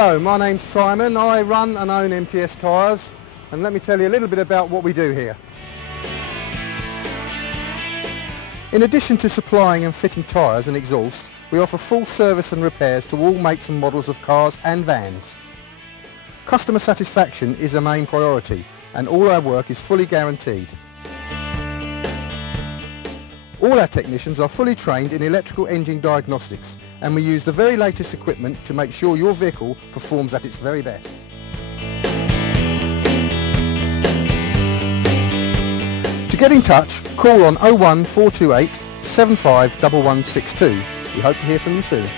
Hello, my name's Simon. I run and own MTS Tyres, and let me tell you a little bit about what we do here. In addition to supplying and fitting tyres and exhausts, we offer full service and repairs to all makes and models of cars and vans. Customer satisfaction is a main priority, and all our work is fully guaranteed. All our technicians are fully trained in electrical engine diagnostics, and we use the very latest equipment to make sure your vehicle performs at its very best. To get in touch, call on 01428 751162. We hope to hear from you soon.